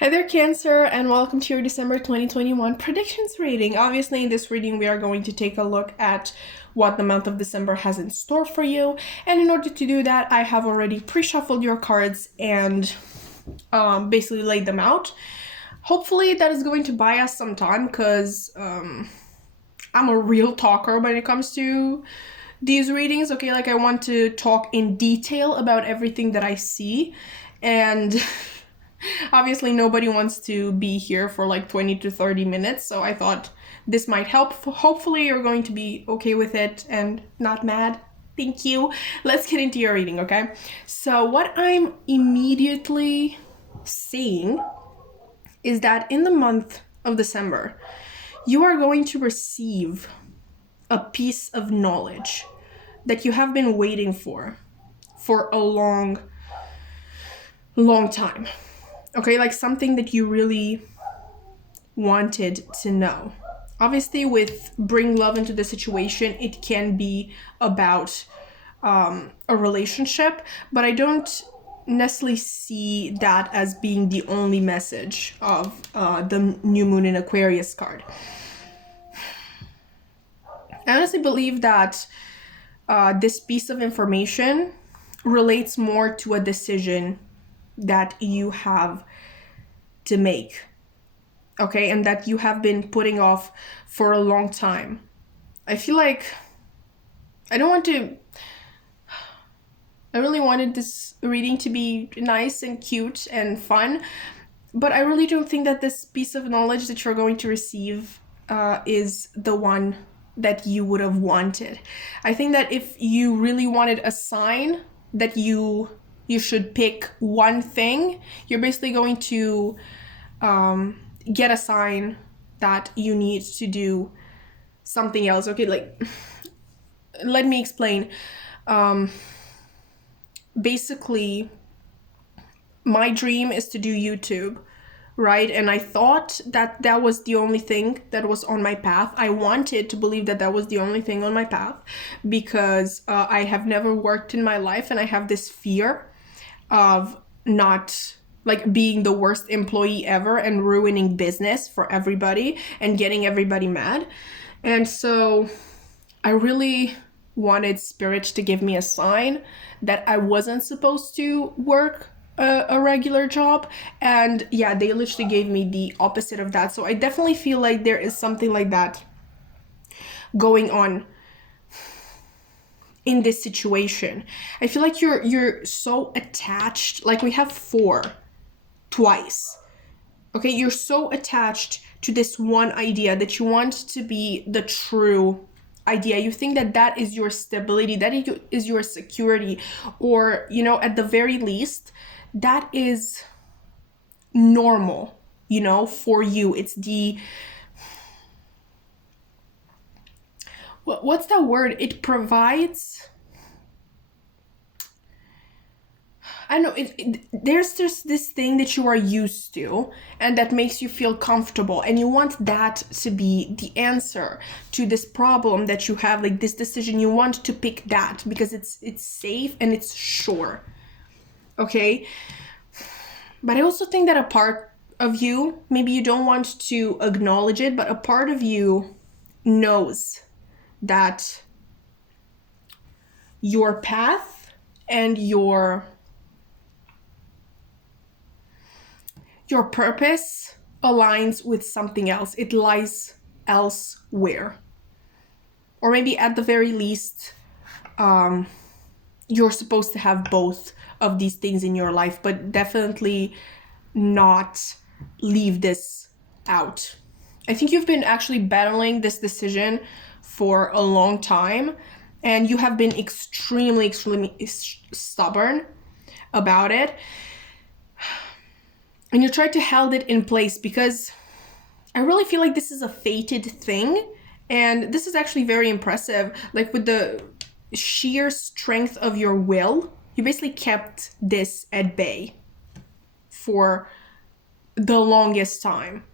Hi there, Cancer, and welcome to your December 2021 predictions reading. Obviously, in this reading, we are going to take a look at what the month of December has in store for you. And in order to do that, I have already pre-shuffled your cards and basically laid them out. Hopefully, that is going to buy us some time because I'm a real talker when it comes to these readings. Okay, like I want to talk in detail about everything that I see, and obviously nobody wants to be here for like 20 to 30 minutes, so I thought this might help. Hopefully you're going to be okay with it and not mad. Thank you. Let's get into your reading, okay? So what I'm immediately seeing is that in the month of December, you are going to receive a piece of knowledge that you have been waiting for a long time. Okay, like something that you really wanted to know. Obviously, with bring love into the situation, it can be about a relationship, but I don't necessarily see that as being the only message of the new moon in Aquarius card. I honestly believe that this piece of information relates more to a decision that you have to make, okay, and that you have been putting off for a long time. I feel like I really wanted this reading to be nice and cute and fun, but I really don't think that this piece of knowledge that you're going to receive is the one that you would have wanted. I think that if you really wanted a sign that you should pick one thing, you're basically going to get a sign that you need to do something else. Okay, like, let me explain. Basically, my dream is to do YouTube, right? And I thought that that was the only thing that was on my path. I wanted to believe that that was the only thing on my path because I have never worked in my life, and I have this fear of not like being the worst employee ever and ruining business for everybody and getting everybody mad. And so I really wanted Spirit to give me a sign that I wasn't supposed to work a regular job, and yeah, they literally gave me the opposite of that. So I definitely feel like there is something like that going on in this situation. I feel like you're so attached. Like, we have 4 twice. Okay, you're so attached to this one idea that you want to be the true idea. You think that that is your stability, that is your security, or, you know, at the very least, that is normal, you know, for you. It's the, what's that word? It provides, I don't know, there's just this thing that you are used to and that makes you feel comfortable, and you want that to be the answer to this problem that you have, like this decision. You want to pick that because it's safe and it's sure. Okay? But I also think that a part of you, maybe you don't want to acknowledge it, but a part of you knows that your path and your purpose aligns with something else. It lies elsewhere. Or maybe at the very least, you're supposed to have both of these things in your life, but definitely not leave this out. I think you've been actually battling this decision for a long time, and you have been extremely stubborn about it. And you tried to hold it in place because I really feel like this is a fated thing, and this is actually very impressive. Like, with the sheer strength of your will, you basically kept this at bay for the longest time.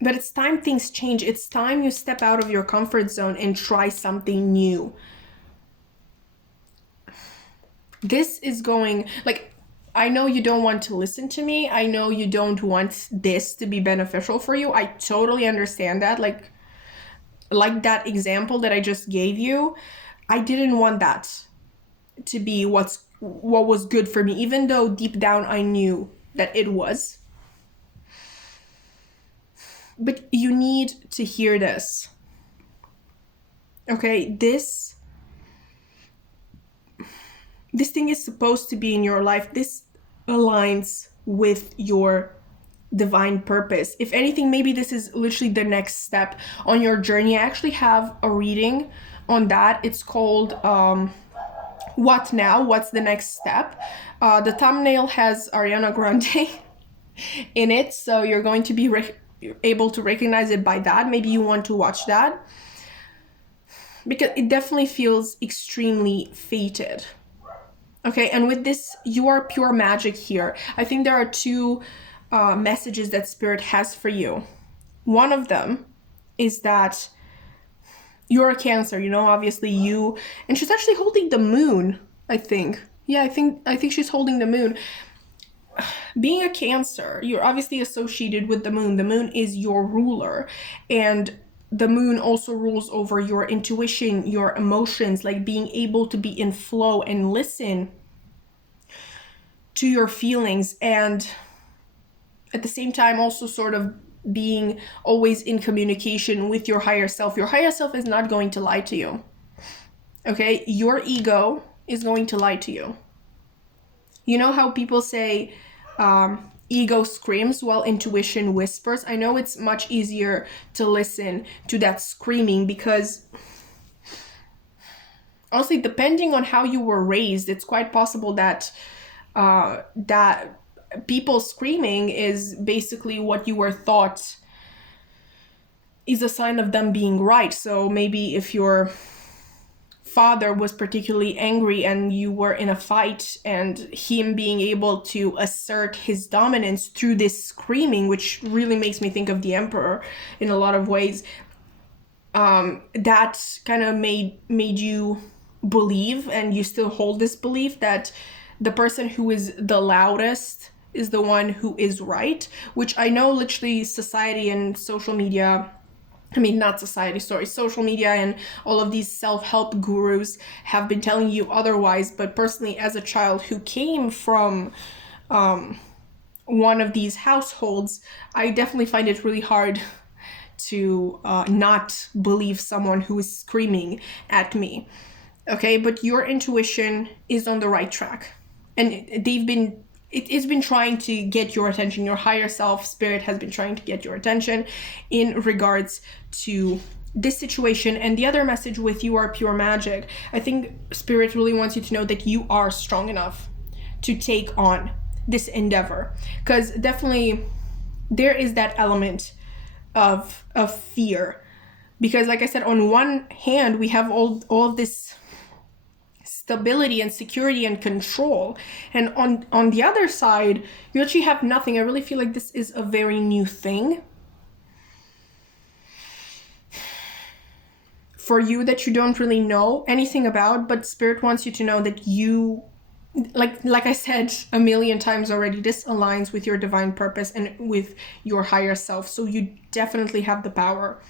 But it's time things change. It's time you step out of your comfort zone and try something new. this is going, like, I know you don't want to listen to me. I know you don't want this to be beneficial for you. I totally understand that. Like that example that I just gave you, I didn't want that to be what was good for me, even though deep down I knew that it was. But you need to hear this. Okay, this thing is supposed to be in your life. This aligns with your divine purpose. If anything, maybe this is literally the next step on your journey. I actually have a reading on that. It's called What Now? What's the next step? The thumbnail has Ariana Grande in it, so you're going to be able to recognize it by that. Maybe you want to watch that, because it definitely feels extremely fated. Okay, and with this, you are pure magic here. I think there are two messages that Spirit has for you. One of them is that you're a Cancer, you know, obviously you, and she's actually holding the moon, I think. Yeah, I think she's holding the moon. Being a Cancer, you're obviously associated with the moon. The moon is your ruler, and the moon also rules over your intuition, your emotions, like being able to be in flow and listen to your feelings, and at the same time also sort of being always in communication with your higher self. Your higher self is not going to lie to you. Okay? Your ego is going to lie to you. You know how people say ego screams while intuition whispers? I know it's much easier to listen to that screaming because honestly, depending on how you were raised, it's quite possible that that people screaming is basically what you were taught is a sign of them being right. So maybe if your father was particularly angry and you were in a fight, and him being able to assert his dominance through this screaming, which really makes me think of the emperor in a lot of ways, that kind of made you believe, and you still hold this belief, that the person who is the loudest is the one who is right, which I know literally society and social media, social media and all of these self-help gurus have been telling you otherwise. But personally, as a child who came from one of these households, I definitely find it really hard to not believe someone who is screaming at me. Okay, but your intuition is on the right track, and it's been trying to get your attention. Your higher self, Spirit, has been trying to get your attention in regards to this situation. And the other message with you are pure magic. I think Spirit really wants you to know that you are strong enough to take on this endeavor, because definitely there is that element of fear, because like I said, on one hand we have all of this stability and security and control, and on the other side you actually have nothing. I really feel like this is a very new thing for you that you don't really know anything about, but Spirit wants you to know that you, like I said a million times already, this aligns with your divine purpose and with your higher self, so you definitely have the power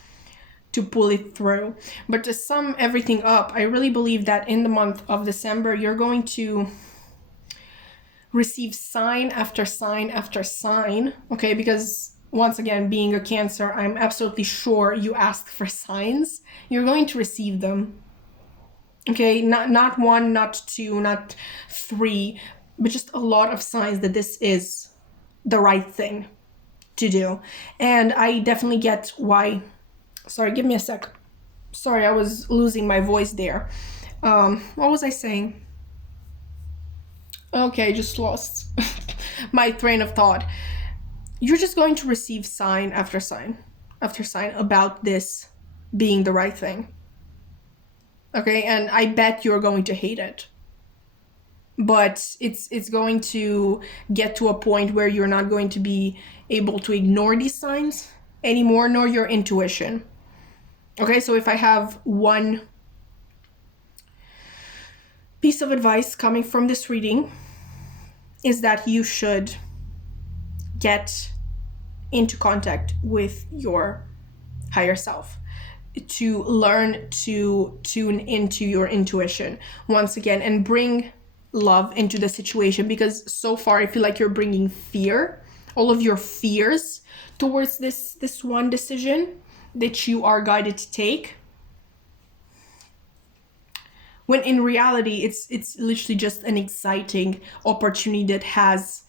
to pull it through. But to sum everything up, I really believe that in the month of December, you're going to receive sign after sign after sign, okay? Because once again, being a Cancer, I'm absolutely sure you asked for signs. You're going to receive them, okay? Not one, not two, not three, but just a lot of signs that this is the right thing to do. And I definitely get why. Sorry, give me a sec. Sorry, I was losing my voice there. What was I saying? Okay, just lost my train of thought. You're just going to receive sign after sign after sign about this being the right thing. Okay, and I bet you're going to hate it. But it's going to get to a point where you're not going to be able to ignore these signs anymore, nor your intuition. Okay, so if I have one piece of advice coming from this reading is that you should get into contact with your higher self, to learn to tune into your intuition once again and bring love into the situation, because so far I feel like you're bringing fear, all of your fears towards this one decision that you are guided to take, when in reality it's literally just an exciting opportunity that has,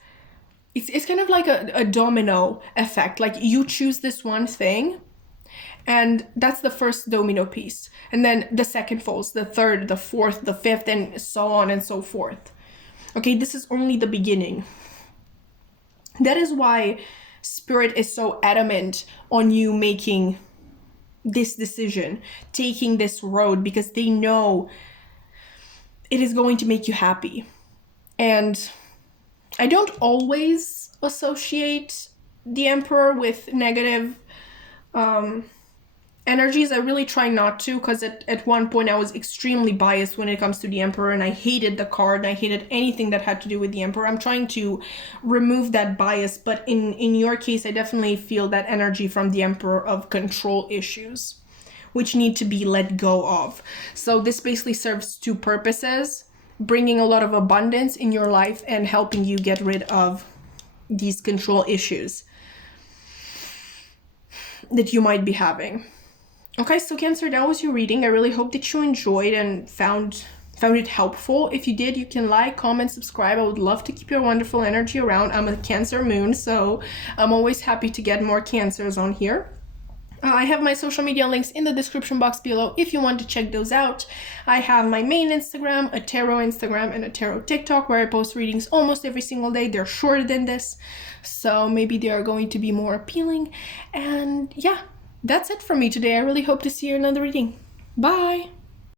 it's kind of like a domino effect. Like you choose this one thing and that's the first domino piece, and then the second falls, the third, the fourth, the fifth, and so on and so forth. Okay, this is only the beginning. That is why Spirit is so adamant on you making this decision, taking this road, because they know it is going to make you happy. And I don't always associate the Emperor with negative energies. I really try not to, because at one point I was extremely biased when it comes to the Emperor, and I hated the card and I hated anything that had to do with the Emperor. I'm trying to remove that bias, but in your case I definitely feel that energy from the Emperor of control issues, which need to be let go of. So this basically serves two purposes: bringing a lot of abundance in your life and helping you get rid of these control issues that you might be having. Okay, so Cancer, that was your reading. I really hope that you enjoyed and found it helpful. If you did, you can like, comment, subscribe. I would love to keep your wonderful energy around. I'm a Cancer moon, so I'm always happy to get more Cancers on here. I have my social media links in the description box below if you want to check those out. I have my main Instagram, a tarot Instagram, and a tarot TikTok where I post readings almost every single day. They're shorter than this, so maybe they are going to be more appealing. And yeah, that's it from me today. I really hope to see you in another reading. Bye!